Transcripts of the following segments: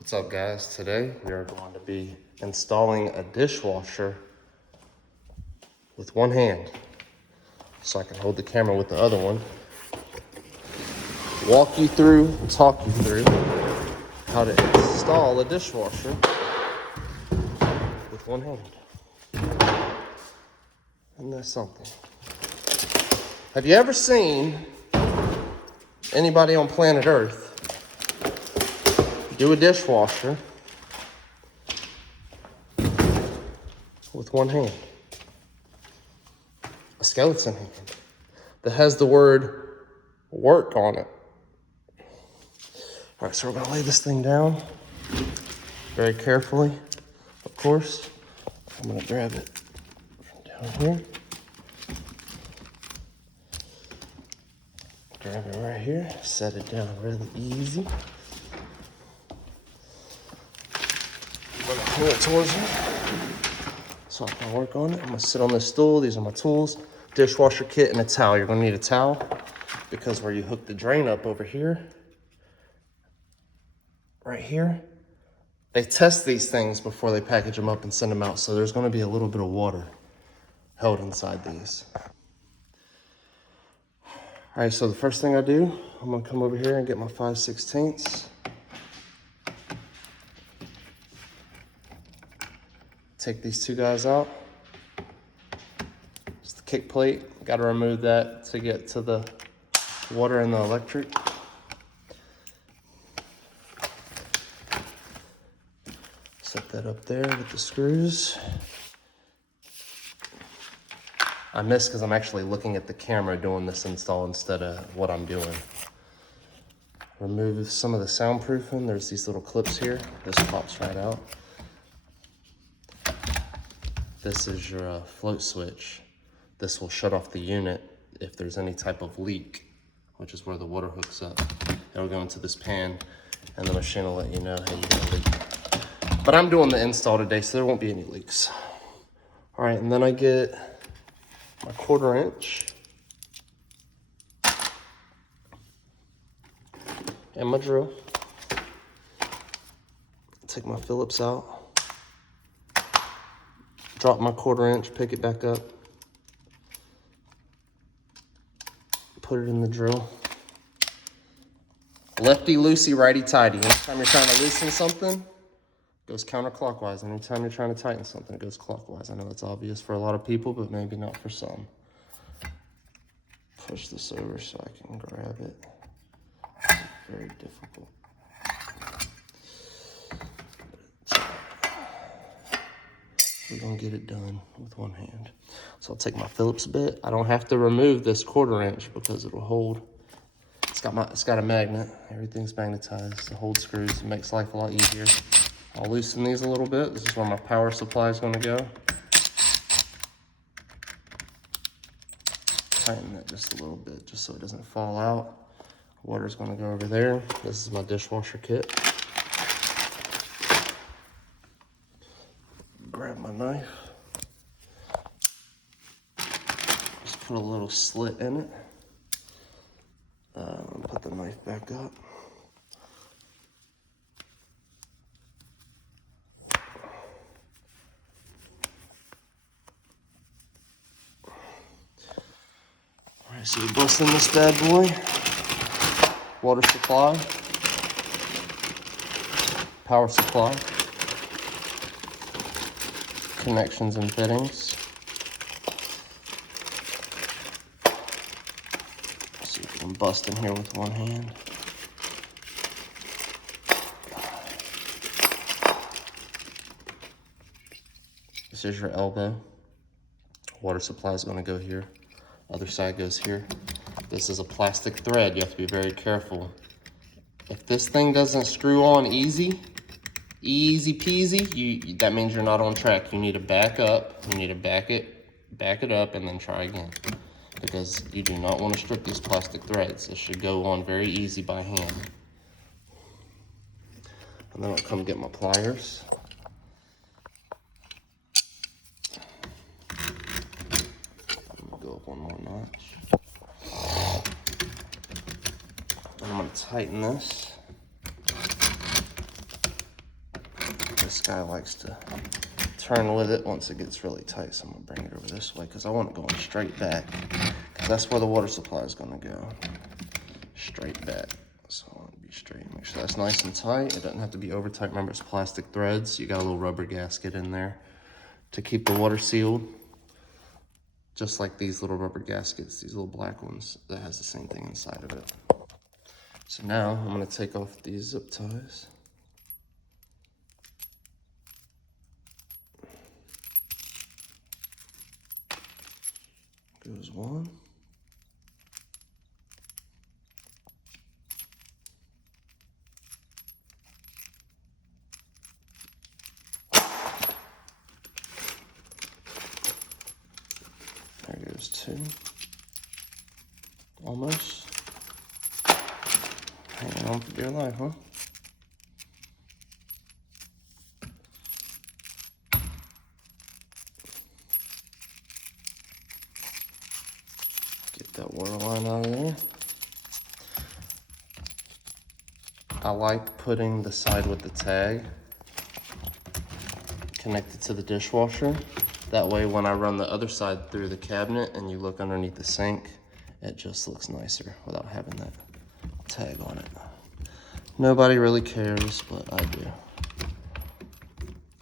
What's up, guys? Today we are going to be installing a dishwasher with one hand, so I can hold the camera with the other one, walk you through, talk you through how to install a dishwasher with one hand. Isn't that something? Have you ever seen anybody on planet Earth do a dishwasher with one hand? A skeleton hand that has the word work on it. All right, so we're gonna lay this thing down very carefully, of course. I'm gonna grab it from down here. Grab it right here, set it down really easy. I'm gonna pull it towards me so I can work on it. I'm gonna sit on this stool. These are my tools. Dishwasher kit and a towel. You're gonna need a towel because where you hook the drain up over here, right here, they test these things before they package them up and send them out. So there's gonna be a little bit of water held inside these. All right, so the first thing I do, I'm gonna come over here and get my 5/16. Take these two guys out. It's the kick plate. Gotta remove that to get to the water and the electric. Set that up there with the screws. I miss because I'm actually looking at the camera doing this install instead of what I'm doing. Remove some of the soundproofing. There's these little clips here. This pops right out. This is your float switch. This will shut off the unit if there's any type of leak, which is where the water hooks up. It'll go into this pan and the machine will let you know, hey, you got a leak. But I'm doing the install today, so there won't be any leaks. All right, and then I get my 1/4 inch and my drill. Take my Phillips out. Drop my 1/4 inch, pick it back up. Put it in the drill. Lefty loosey, righty tighty. Anytime you're trying to loosen something, it goes counterclockwise. Anytime you're trying to tighten something, it goes clockwise. I know that's obvious for a lot of people, but maybe not for some. Push this over so I can grab it. It's very difficult. We're gonna get it done with one hand. So I'll take my Phillips bit. I don't have to remove this 1/4 inch because it'll hold. It's got a magnet. Everything's magnetized to hold screws. It makes life a lot easier. I'll loosen these a little bit. This is where my power supply is gonna go. Tighten that just a little bit, just so it doesn't fall out. Water's gonna go over there. This is my dishwasher kit. Grab my knife. Just put a little slit in it. Put the knife back up. All right, so we bust in this bad boy. Water supply. Power supply. Connections and fittings. Let's see if we can bust in here with one hand. This is your elbow. Water supply is going to go here. Other side goes here. This is a plastic thread. You have to be very careful. If this thing doesn't screw on easy peasy, that means you're not on track. You need to back up. You need to back it up and then try again. Because you do not want to strip these plastic threads. It should go on very easy by hand. And then I'll come get my pliers. Go up one more notch. And I'm going to tighten this. this guy likes to turn with it once it gets really tight. So I'm gonna bring it over this way because I want it going straight back, because that's where the water supply is gonna go, straight back. So I want it to be straight. Make sure that's nice and tight. It doesn't have to be over tight. Remember, it's plastic threads. You got a little rubber gasket in there to keep the water sealed. Just like these little rubber gaskets, these little black ones, that has the same thing inside of it. So now I'm gonna take off these zip ties. Goes one. There goes two. Almost. Hanging on for dear life, huh? Get that water line out of there. I like putting the side with the tag connected to the dishwasher. That way when I run the other side through the cabinet and you look underneath the sink, it just looks nicer without having that tag on it. Nobody really cares, but I do.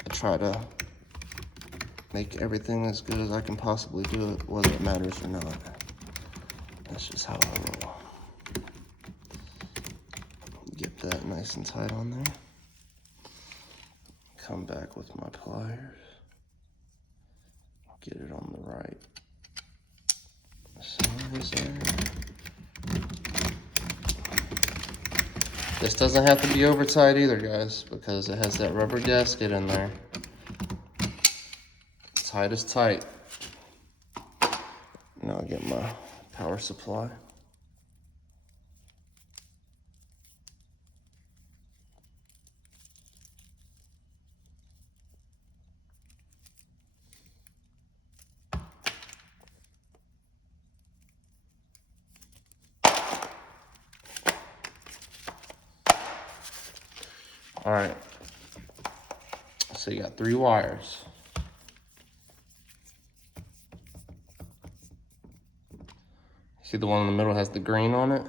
I try to make everything as good as I can possibly do it, whether it matters or not. That's just how I roll. Get that nice and tight on there. Come back with my pliers. Get it on the right size there. This doesn't have to be over tight either, guys, because it has that rubber gasket in there. Tight is tight. Now I'll get my power supply. All right, so you got 3 wires. See the one in the middle has the green on it?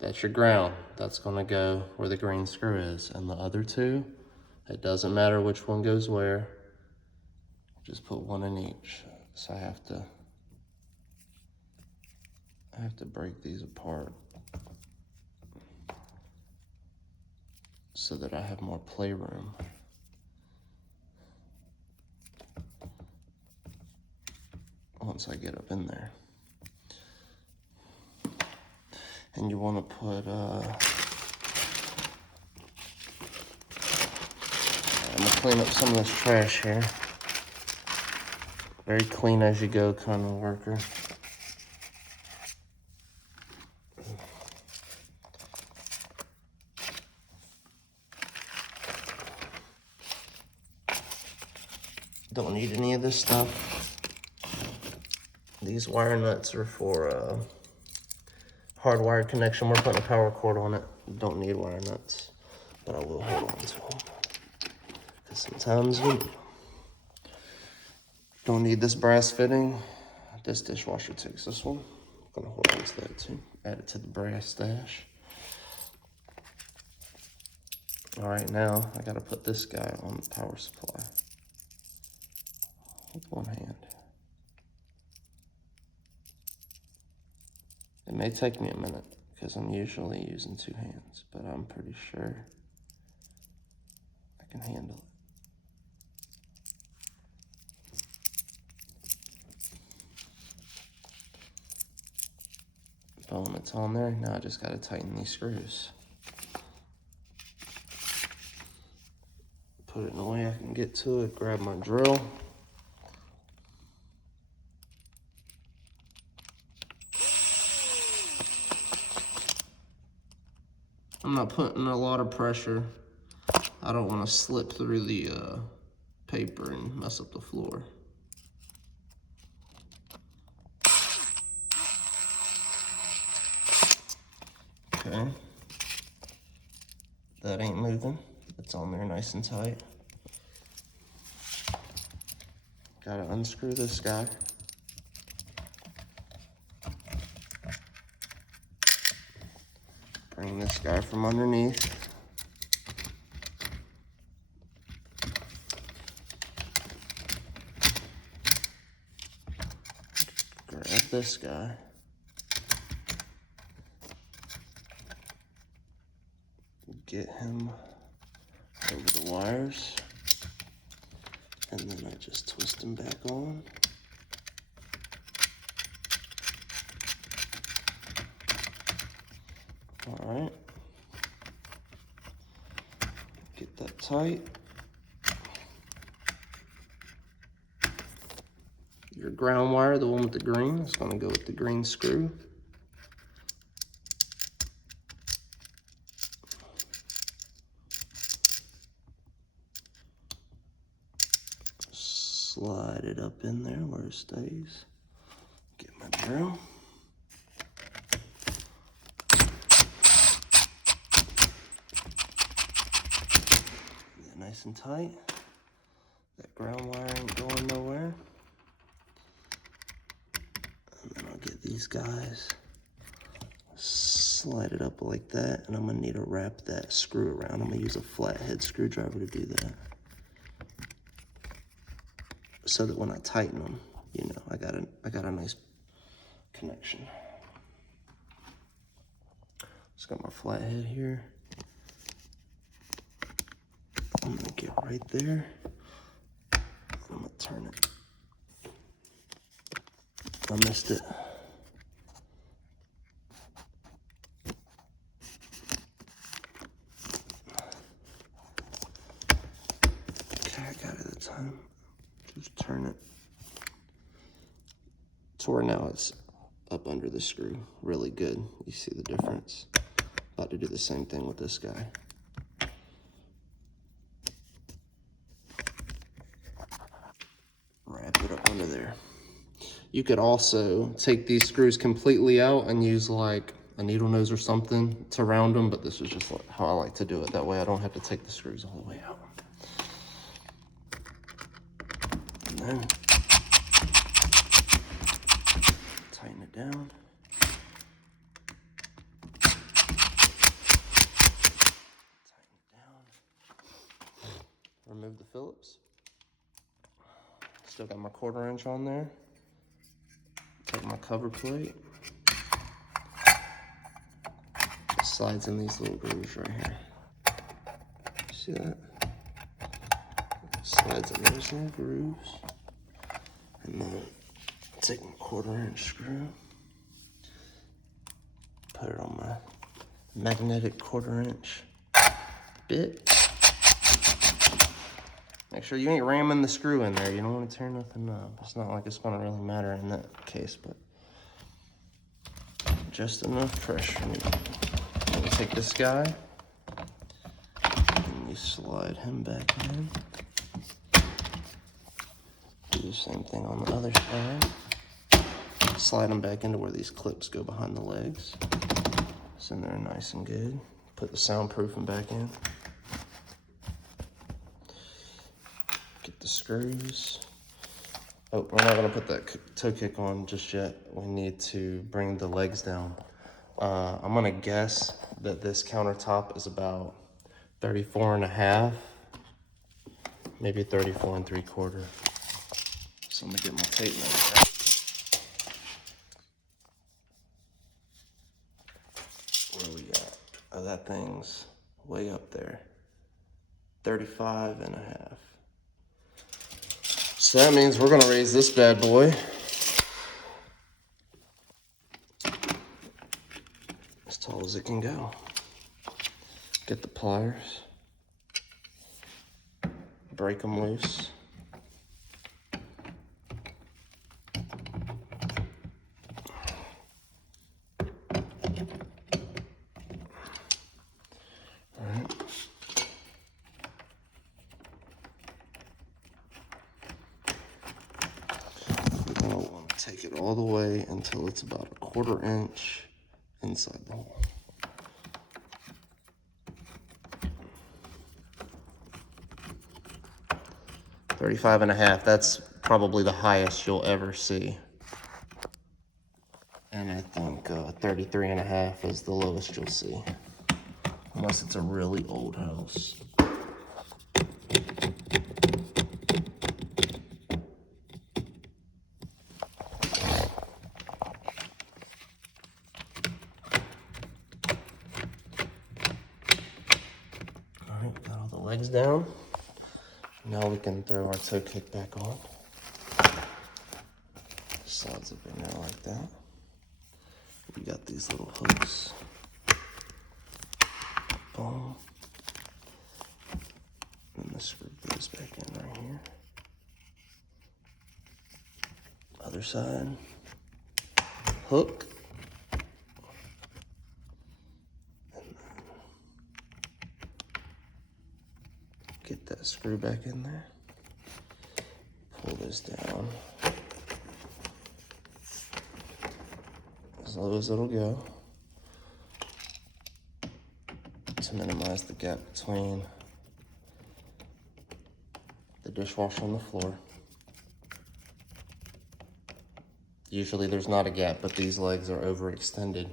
That's your ground. That's gonna go where the green screw is. And the other 2, it doesn't matter which one goes where. Just put one in each. So I have to break these apart so that I have more playroom. Once I get up in there. And you want to put, I'm gonna clean up some of this trash here. Very clean as you go kind of worker. Don't need any of this stuff. These wire nuts are for hardwired connection. We're putting a power cord on it. Don't need wire nuts, but I will hold on to them because sometimes we need them. Don't need this brass fitting. This dishwasher takes this one. I'm gonna hold on to that too. Add it to the brass stash. All right, now I gotta put this guy on the power supply with one hand. It may take me a minute because I'm usually using 2 hands, but I'm pretty sure I can handle it. Boom, it's on there. Now I just gotta tighten these screws. Put it in a way I can get to it, grab my drill. I'm not putting a lot of pressure. I don't want to slip through the paper and mess up the floor. Okay. That ain't moving. It's on there nice and tight. Gotta unscrew this guy. Bring this guy from underneath. Grab this guy. Get him over the wires. And then I just twist him back on. All right. Get that tight. Your ground wire, the one with the green, is going to go with the green screw. Slide it up in there where it stays. Get my drill. Get nice and tight. That ground wire ain't going nowhere. And then I'll get these guys, slide it up like that, and I'm gonna need to wrap that screw around. I'm gonna use a flathead screwdriver to do that, so that when I tighten them, you know, I got a nice connection. Just got my flathead here. I'm gonna get right there. I'm gonna turn it. I missed it. Okay, I got it that time. Just turn it to where now it's up under the screw. Really good. You see the difference? About to do the same thing with this guy. Wrap it up under there. You could also take these screws completely out and use like a needle nose or something to round them, but this is just how I like to do it. That way I don't have to take the screws all the way out. And then tighten it down. Tighten it down. Remove the Phillips. Still got my 1/4 inch on there. Take my cover plate. It slides in these little grooves right here. See that? Slides in those little grooves. And then take my 1/4 inch screw. Put it on my magnetic 1/4 inch bit. Make sure you ain't ramming the screw in there. You don't want to tear nothing up. It's not like it's going to really matter in that case, but just enough pressure needed. Then you take this guy and you slide him back in. Do the same thing on the other side. Slide them back into where these clips go behind the legs. It's in there nice and good. Put the soundproofing back in. Get the screws. Oh, we're not gonna put that toe kick on just yet. We need to bring the legs down. I'm gonna guess that this countertop is about 34.5, maybe 34 3/4. So I'm gonna get my tape measure. Where we at? Oh, that thing's way up there. 35.5. So that means we're gonna raise this bad boy as tall as it can go. Get the pliers, break them loose. All right. We're gonna want to take it all the way until it's about 1/4 inch inside the hole. 35.5. That's probably the highest you'll ever see. And I think 33.5 is the lowest you'll see. Unless it's a really old house. Alright, got all the legs down. Now we can throw our toe kick back on. Slides up in there like that. We got these little hooks. Boom. And the screw goes back in right here. Other side. Hook. And then get that screw back in there. Pull this down. As low as it'll go. To minimize the gap between the dishwasher and the floor. Usually there's not a gap, but these legs are overextended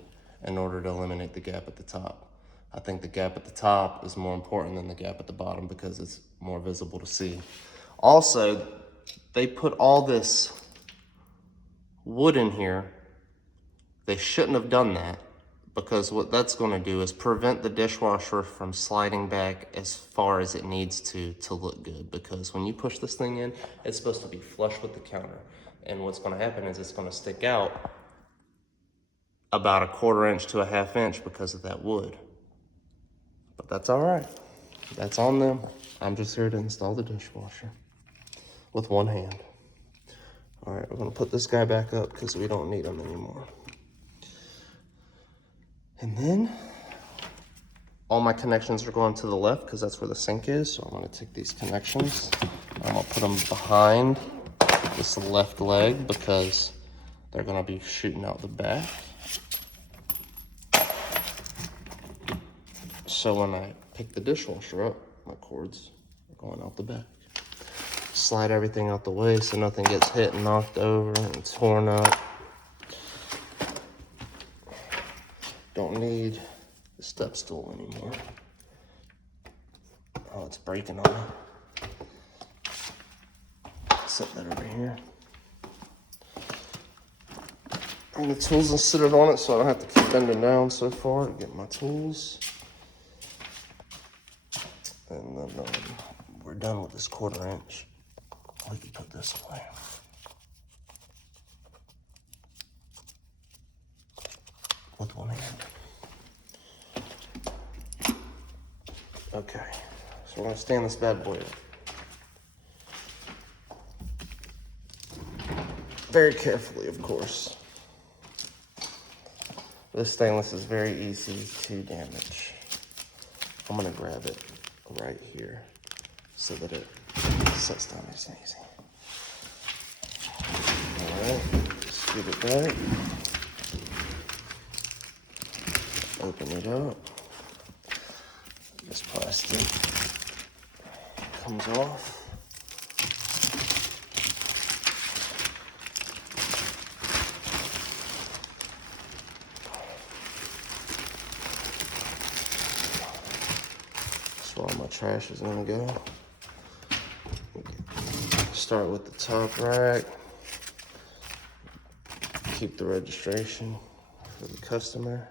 in order to eliminate the gap at the top. I think the gap at the top is more important than the gap at the bottom because it's more visible to see. Also, they put all this wood in here. They shouldn't have done that, because what that's going to do is prevent the dishwasher from sliding back as far as it needs to look good. Because when you push this thing in, it's supposed to be flush with the counter. And what's going to happen is it's going to stick out about 1/4 inch to 1/2 inch because of that wood. But that's all right. That's on them. I'm just here to install the dishwasher with one hand. All right, we're going to put this guy back up because we don't need him anymore. And then all my connections are going to the left because that's where the sink is. So I'm going to take these connections. I'm going to put them behind this left leg because they're going to be shooting out the back. So when I pick the dishwasher up, my cords are going out the back. Slide everything out the way so nothing gets hit and knocked over and torn up. Don't need the step stool anymore. Oh, it's breaking on me. Set that over here. Bring the tools and sit it on it so I don't have to keep bending down so far to get my tools. And then we're done with this 1/4 inch. We can put this away. With one hand. Okay, so we're gonna stand this bad boy up. Very carefully, of course. This stainless is very easy to damage. I'm gonna grab it right here so that it sets down nice and easy. All right, scoot it back. Open it up. This plastic comes off. That's where all my trash is gonna go. Start with the top rack. Keep the registration for the customer.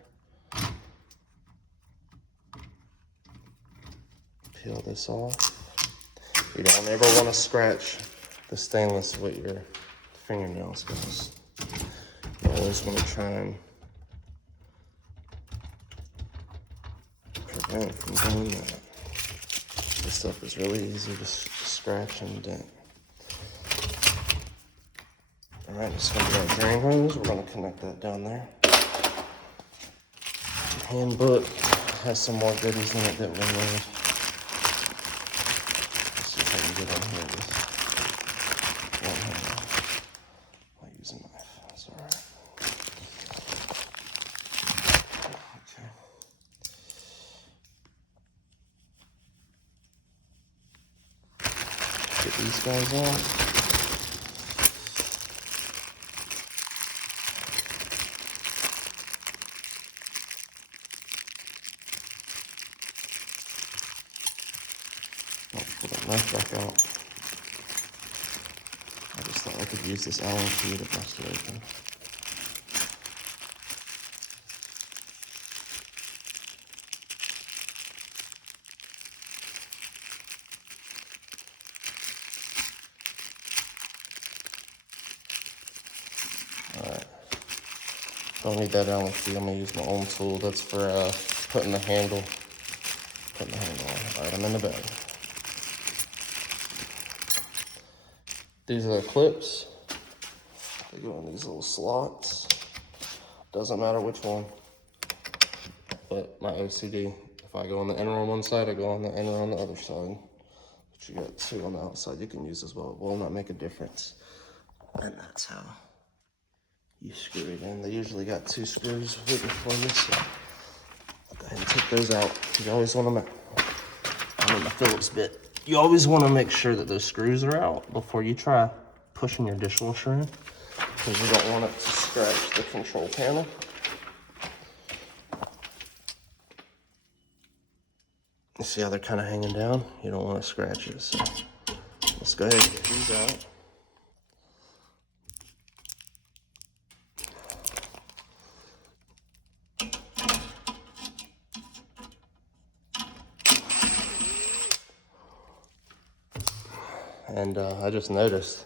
Peel this off. You don't ever want to scratch the stainless with your fingernails, guys. You always want to try and prevent from doing that. This stuff is really easy to scratch and dent. All right, just gonna do our drain hose. We're gonna connect that down there. The handbook has some more goodies in it that we need. Get on here with one hand. I'll use a knife, that's all right. Okay. Get these guys on. knife back out. I just thought I could use this Allen key to bust it open. Alright. Don't need that Allen key. I'm gonna use my own tool. That's for putting the handle on. Alright, I'm in the bag. These are the clips. They go in these little slots. Doesn't matter which one. But my OCD, if I go on the inner on one side, I go on the inner on the other side. But you got two on the outside you can use as well. It will not make a difference. And that's how you screw it in. They usually got two screws waiting for me, so I'll go ahead and take those out. You always want to, I mean, the Phillips bit. You always want to make sure that those screws are out before you try pushing your dishwasher in, because you don't want it to scratch the control panel. You see how they're kind of hanging down? You don't want to scratch it, so let's go ahead and get these out. And I just noticed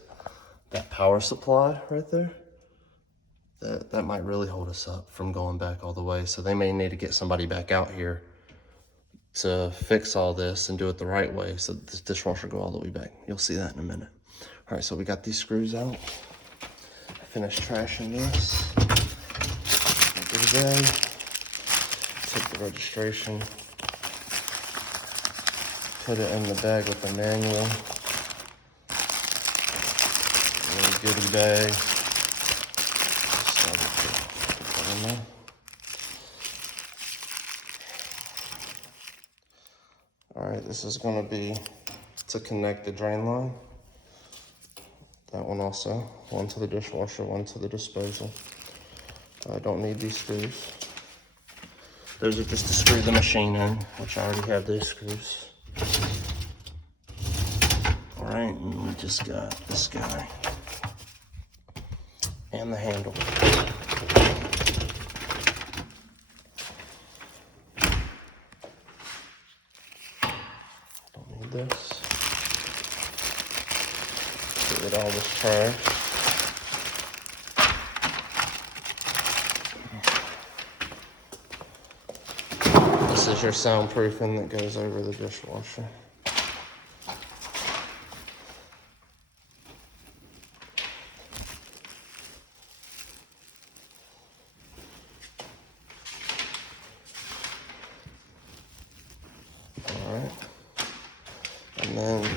that power supply right there, that might really hold us up from going back all the way. So they may need to get somebody back out here to fix all this and do it the right way so that this dishwasher go all the way back. You'll see that in a minute. All right, so we got these screws out. I finished trashing this. Go to the bag. Take the registration. Put it in the bag with the manual. Goodie bag. Just put that in there. All right, this is going to be to connect the drain line. That one also. One to the dishwasher, one to the disposal. I don't need these screws. Those are just to screw the machine in, which I already have those screws. All right, and we just got this guy. And the handle. Don't need this. Get rid of all this trash. This is your soundproofing that goes over the dishwasher. Alright, and then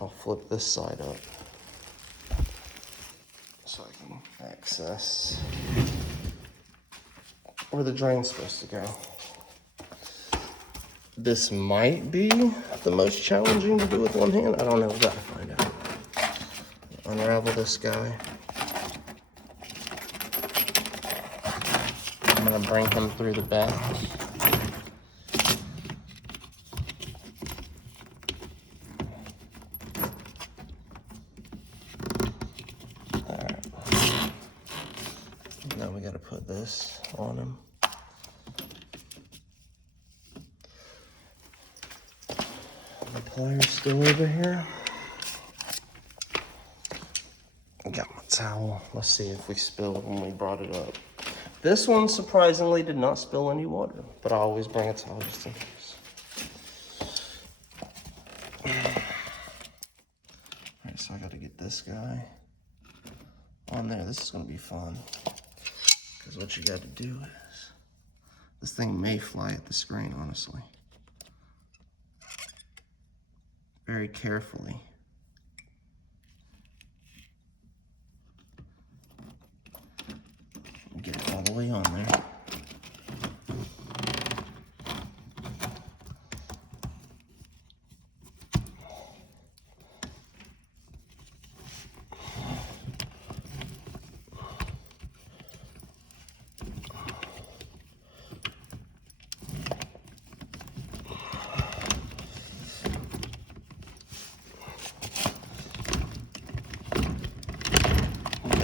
I'll flip this side up so I can access where the drain's supposed to go. This might be the most challenging to do with one hand. I don't know, we've got to find out. Unravel this guy. I'm gonna bring him through the back. Now we got to put this on him. The pliers still over here. I got my towel. Let's see if we spilled when we brought it up. This one surprisingly did not spill any water, but I always bring a towel just in case. Alright, so I got to get this guy on there. This is going to be fun. Because what you got to do is, this thing may fly at the screen, honestly. Very carefully. Get it all the way on there.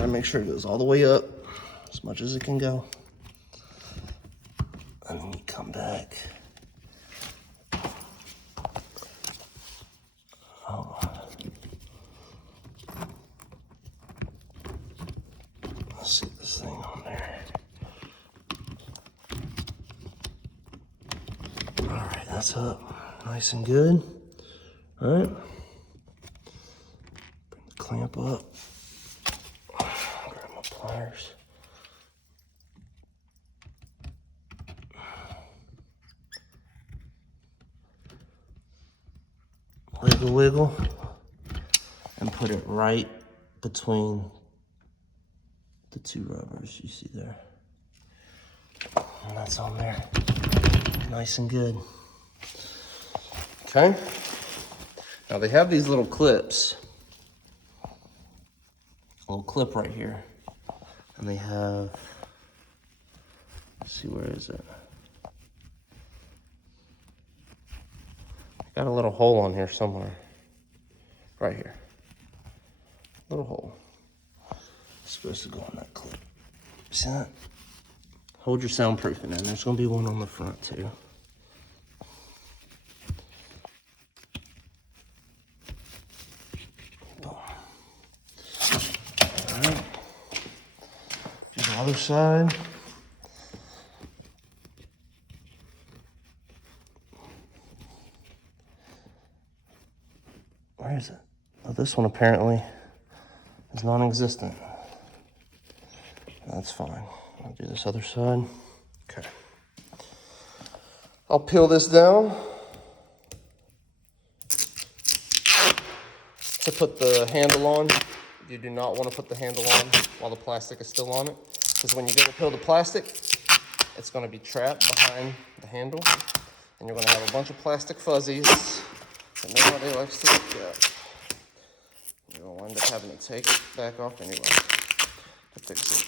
gotta make sure it goes all the way up, as much as it can go. And then you come back. Oh. Let's see this thing on there. All right, that's up, nice and good. All right, bring the clamp up. Grab my pliers. Wiggle, wiggle, and put it right between the two rubbers you see there. And that's on there, nice and good. Okay, now they have these little clips, a little clip right here, and they have, let's see, where is it? Got a little hole on here somewhere. Right here. Little hole. It's supposed to go on that clip. See that? Hold your soundproofing in. There's going to be one on the front too. Boom. Alright. Do the other side. Where is it? Oh, this one apparently is non-existent. That's fine. I'll do this other side. Okay. I'll peel this down to put the handle on. You do not want to put the handle on while the plastic is still on it, because when you go to peel the plastic, it's going to be trapped behind the handle, and you're going to have a bunch of plastic fuzzies that nobody likes to look at. You're going to wind up having to take it back off anyway to fix it.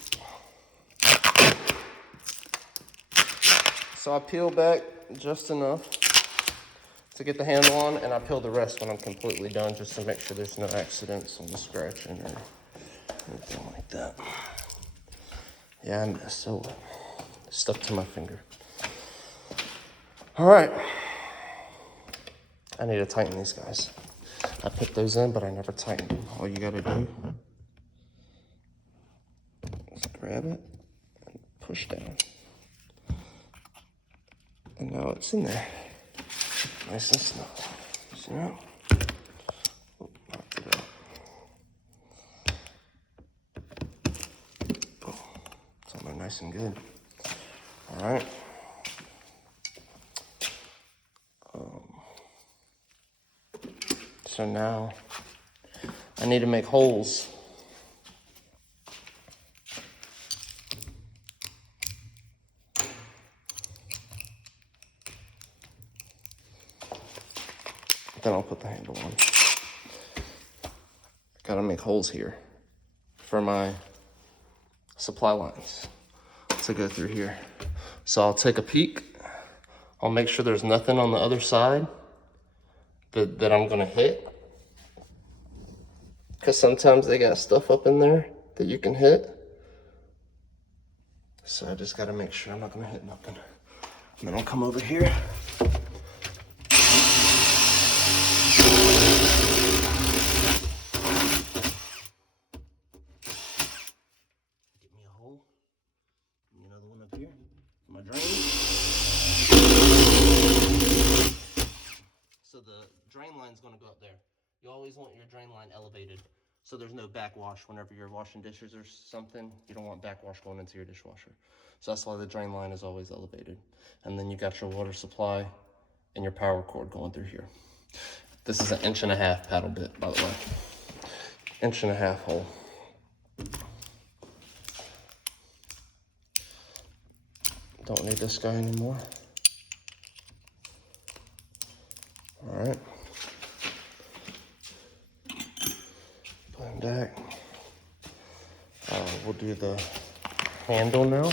So I peel back just enough to get the handle on, and I peel the rest when I'm completely done, just to make sure there's no accidents on the scratching or anything like that. Yeah, I messed, so stuck to my finger. All right. I need to tighten these guys. I put those in, but I never tightened them. All you gotta do is grab it and push down. And now it's in there. Nice and snug. See that? Oh, knocked it out. Boom. It's on there nice and good. All right. So now I need to make holes. Then I'll put the handle on. Gotta make holes here for my supply lines to go through here. So I'll take a peek. I'll make sure there's nothing on the other side that I'm gonna hit. Because sometimes they got stuff up in there that you can hit. So I just gotta make sure I'm not gonna hit nothing. And then I'll come over here. Get me a hole. Give me another one up here for my drain. So the drain line's gonna go up there. You always want your drain line elevated so there's no backwash whenever you're washing dishes or something. You don't want backwash going into your dishwasher. So that's why the drain line is always elevated. And then you got your water supply and your power cord going through here. This is an 1.5 inch paddle bit, by the way. 1.5 inch hole. Don't need this guy anymore. All right. Put him back. We'll do the handle now.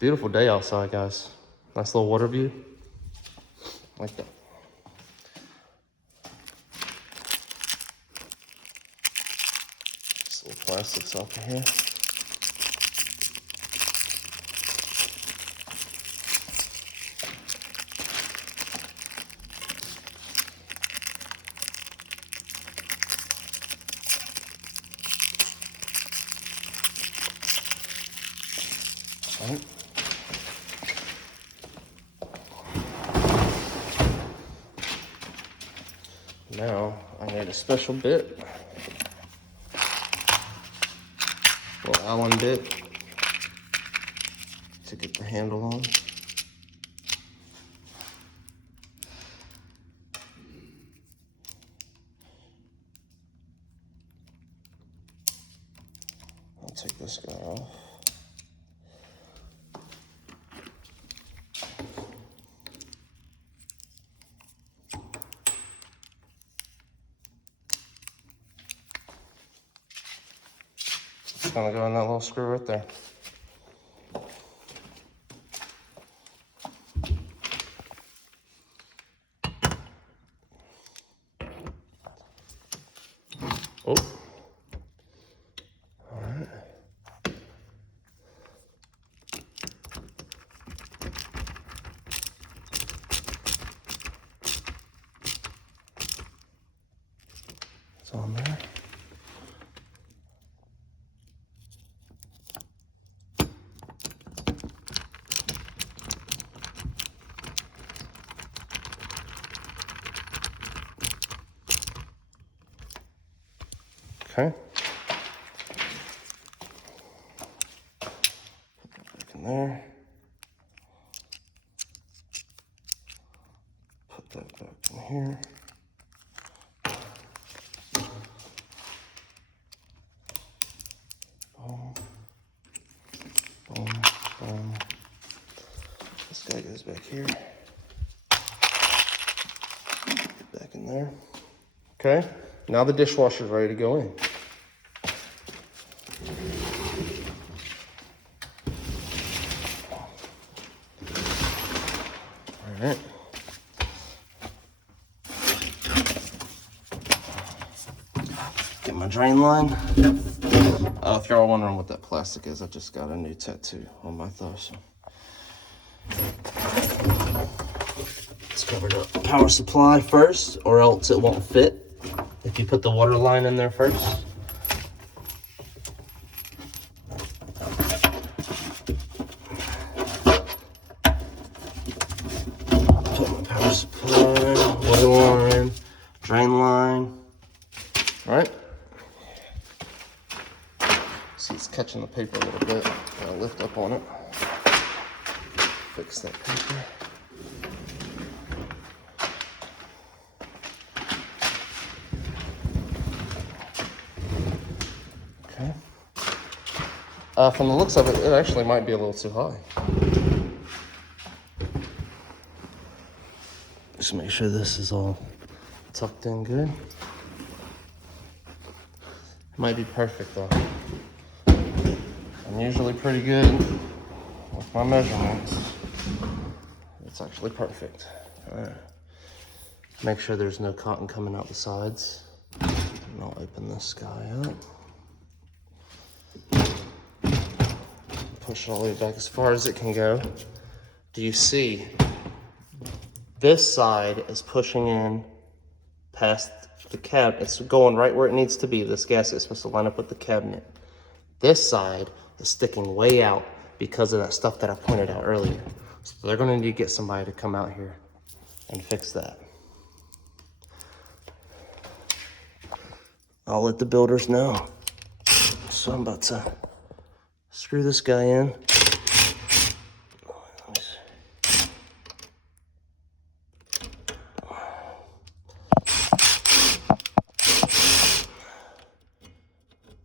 Beautiful day outside, guys. Nice little water view. Like that. Just little plastics off of here. All right. Now I need a special bit, little Allen bit to get the handle on. I'll take this guy off. It's gonna go in that little screw right there. Oh. All right. It's on there. Okay. Put that back in there. Put that back in here. Boom. Boom. Boom. This guy goes back here. Back in there. Okay. Now the dishwasher's ready to go in. All right. Get my drain line. If you're all wondering what that plastic is, I just got a new tattoo on my thigh. So it's covered up. Power supply first, or else it won't fit if you put the water line in there first. Put my power supply, water line, drain line. All right. See, it's catching the paper a little bit. I'll lift up on it. Fix that paper. Okay. From the looks of it, it actually might be a little too high. Just make sure this is all tucked in good. Might be perfect though. I'm usually pretty good with my measurements. It's actually perfect. All right. Make sure there's no cotton coming out the sides. And I'll open this guy up. Push it all the way back as far as it can go. Do you see? This side is pushing in past the cabinet. It's going right where it needs to be. This gasket is supposed to line up with the cabinet. This side is sticking way out because of that stuff that I pointed out earlier. So they're gonna need to get somebody to come out here and fix that. I'll let the builders know. So I'm about to screw this guy in.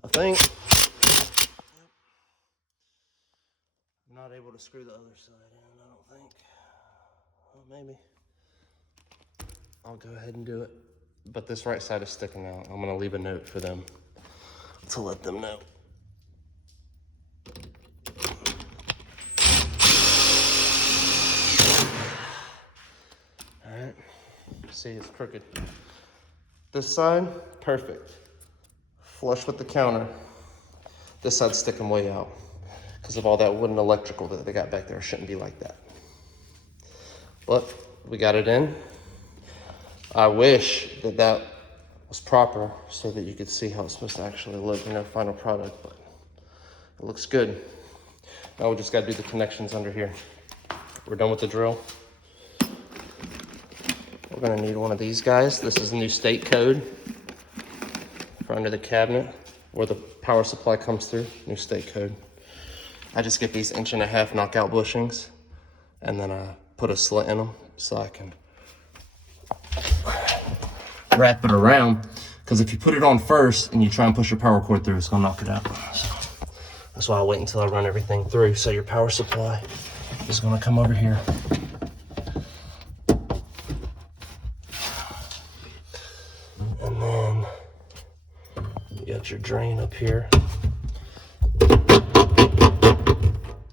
I think I'm not able to screw the other side in, I don't think. Well, maybe. I'll go ahead and do it. But this right side is sticking out. I'm gonna leave a note for them to let them know. See, it's crooked. This side, perfect. Flush with the counter. This side's sticking way out because of all that wooden electrical that they got back there. It shouldn't be like that. But we got it in. I wish that that was proper so that you could see how it's supposed to actually look in their final product, but it looks good. Now we just gotta do the connections under here. We're done with the drill. We're gonna need one of these guys. This is new state code for under the cabinet where the power supply comes through, new state code. I just get these 1.5-inch knockout bushings and then I put a slit in them so I can wrap it around, because if you put it on first and you try and push your power cord through, it's gonna knock it out. So that's why I wait until I run everything through. So your power supply is gonna come over here. And then you got your drain up here.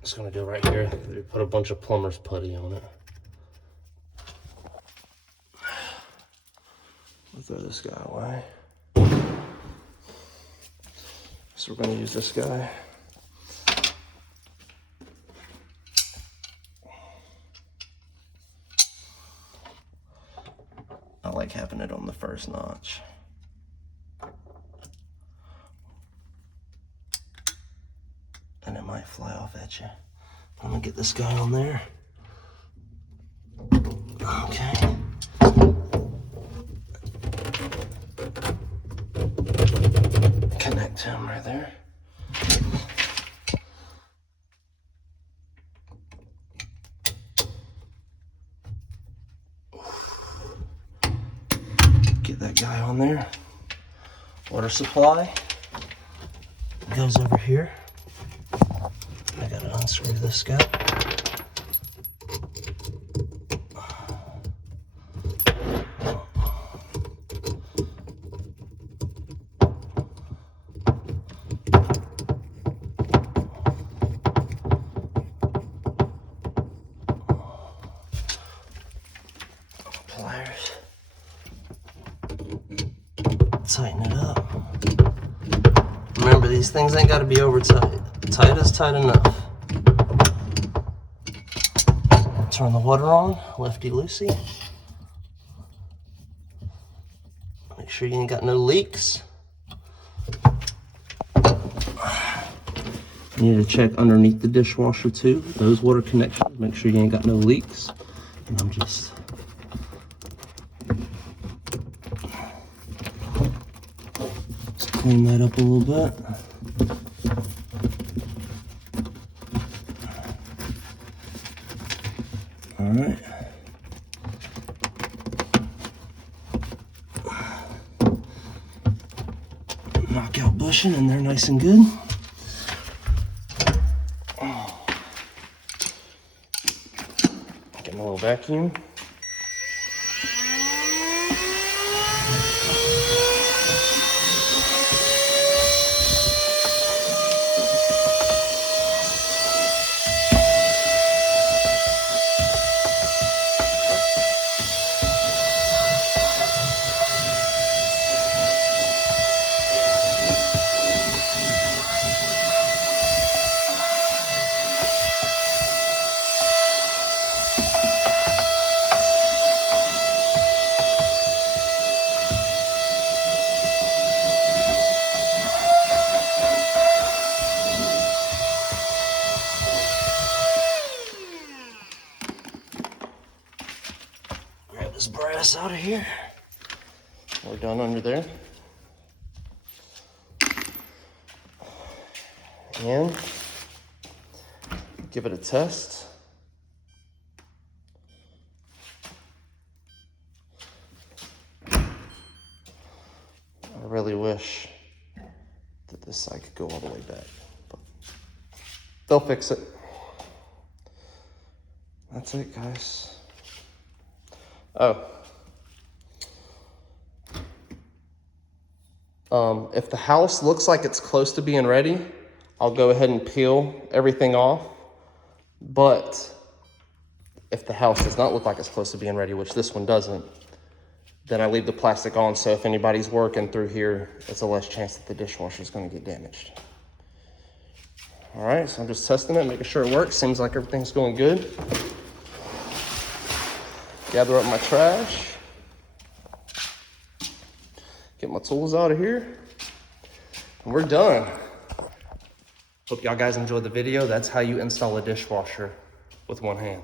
It's gonna go right here. We put a bunch of plumber's putty on it. I'll throw this guy away. So we're gonna use this guy. I like having it on the first notch. And it might fly off at you. I'm gonna get this guy on there. Okay. Connect him right there. Get that guy on there. Water supply goes over here. I gotta unscrew this guy. Pliers. Tighten it up. Remember, these things ain't gotta be over tight. Tight is tight enough. Turn the water on, lefty-loosey. Make sure you ain't got no leaks. You need to check underneath the dishwasher too. Those water connections, make sure you ain't got no leaks. And I'm just clean that up a little bit. All right. Knockout bushing in there nice and good. Getting a little vacuum. Grab this brass out of here. We're done under there. And give it a test. I really wish that this side could go all the way back, but they'll fix it. That's it, guys. Oh. If the house looks like it's close to being ready, I'll go ahead and peel everything off. But if the house does not look like it's close to being ready, which this one doesn't, Then I leave the plastic on, so if anybody's working through here, it's a less chance that the dishwasher is going to get damaged. All right, so I'm just testing it, making sure it works. Seems like everything's going good. Gather up my trash. Get my tools out of here. And we're done. Hope y'all guys enjoyed the video. That's how you install a dishwasher with one hand.